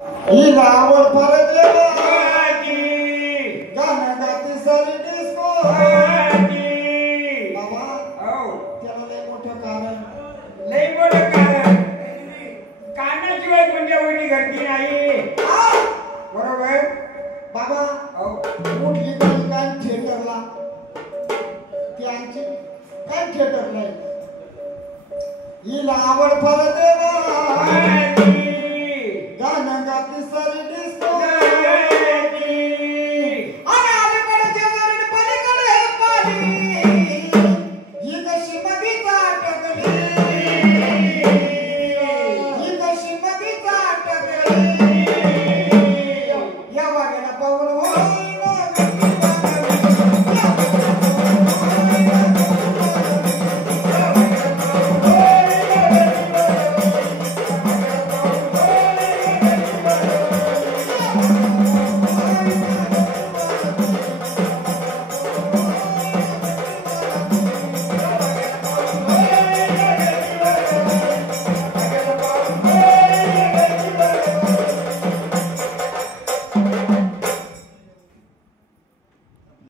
ही आवड परत आजी गाणं गाती सरी डिस्को आजी बाबा हो त्याला लय मोठं कारण लय मोठं कारण कानाशिवाय म्हणजे उडी घडती नाही बरोबर बाबा हो उठली काही काय थिएटरला त्यांची काय थिएटर नाही हिला आवड परत आजी गाणं गाती सरी डिस्को